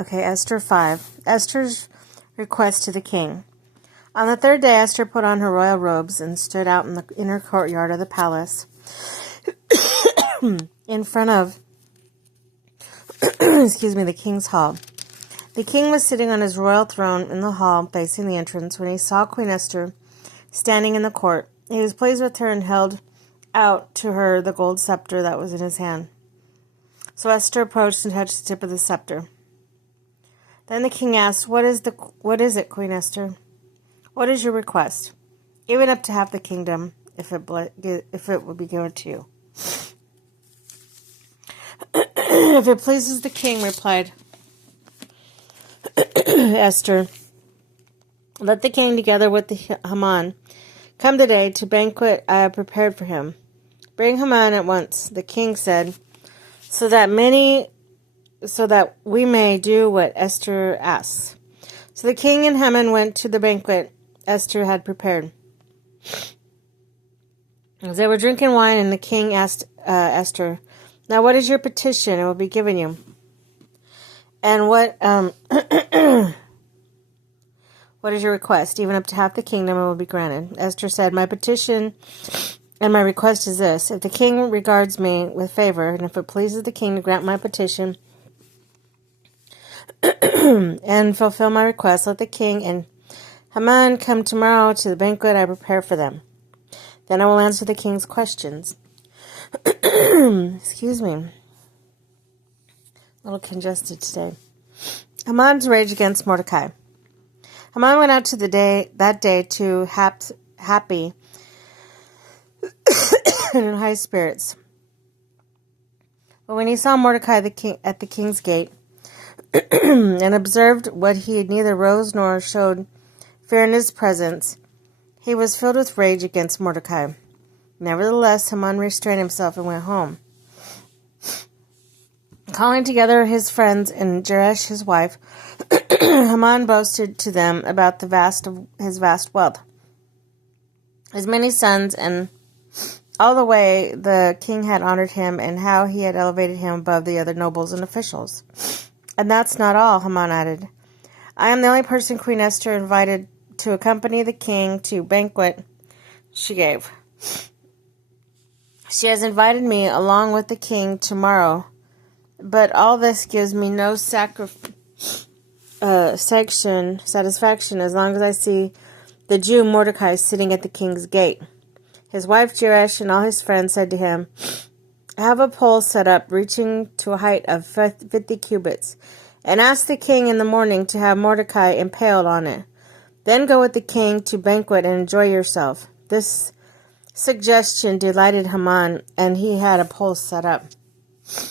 Okay, Esther 5. Esther's request to the king. On the third day, Esther put on her royal robes and stood out in the inner courtyard of the palace in front of, the king's hall. The king was sitting on his royal throne in the hall facing the entrance when he saw Queen Esther standing in the court. He was pleased with her and held out to her the gold scepter that was in his hand. So Esther approached and touched the tip of the scepter. Then the king asked, What is it, Queen Esther? What is your request? Even up to half the kingdom, if it would be given to you. If it pleases the king, replied Esther, let the king, together with the Haman, come today to banquet I have prepared for him. Bring Haman at once, the king said, so that we may do what Esther asks. So the king and Haman went to the banquet Esther had prepared. As they were drinking wine, and the king asked Esther, Now what is your petition? It will be given you. And what what is your request? Even up to half the kingdom, it will be granted. Esther said, My petition and my request is this. If the king regards me with favor, and if it pleases the king to grant my petition and fulfill my request, let the king and Haman come tomorrow to the banquet I prepare for them. Then I will answer the king's questions. Excuse me. A little congested today. Haman's rage against Mordecai. Haman went out that day to happy and in high spirits. But when he saw Mordecai at the king's gate and observed what he neither rose nor showed fear in his presence, he was filled with rage against Mordecai. Nevertheless, Haman restrained himself and went home. Calling together his friends and Zeresh his wife, Haman boasted to them about his vast wealth, his many sons, and all the way the king had honored him, and how he had elevated him above the other nobles and officials. And that's not all, Haman added. I am the only person Queen Esther invited to accompany the king to banquet she gave. She has invited me along with the king tomorrow, but all this gives me no satisfaction as long as I see the Jew Mordecai sitting at the king's gate. His wife Zeresh and all his friends said to him, Have a pole set up reaching to a height of 50 cubits, and ask the king in the morning to have Mordecai impaled on it. Then go with the king to banquet and enjoy yourself. This suggestion delighted Haman, and he had a pole set up.